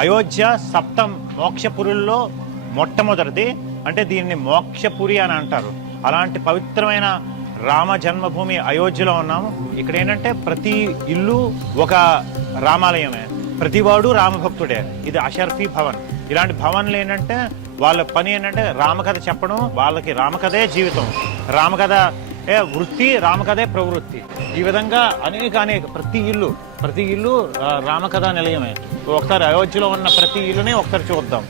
అయోధ్య సప్తం మోక్షపురుల్లో మొట్టమొదటిది, అంటే దీన్ని మోక్షపురి అని అంటారు. అలాంటి పవిత్రమైన రామ జన్మభూమి అయోధ్యలో ఉన్నాము. ఇక్కడ ఏంటంటే ప్రతి ఇల్లు ఒక రామాలయమే, ప్రతివాడు రామభక్తుడే. ఇది అషర్ఫీ భవన్. ఇలాంటి భవన్లు ఏంటంటే వాళ్ళ పని ఏంటంటే రామకథ చెప్పడం, వాళ్ళకి రామకథే జీవితం, రామకథ వృత్తి, రామకథే ప్రవృత్తి. ఈ విధంగా అనేక ప్రతి ఇల్లు రామకథ నిలయమే. ఒకసారి అయోధ్యలో ఉన్న ప్రతి ఇల్లుని ఒకసారి చూద్దాం.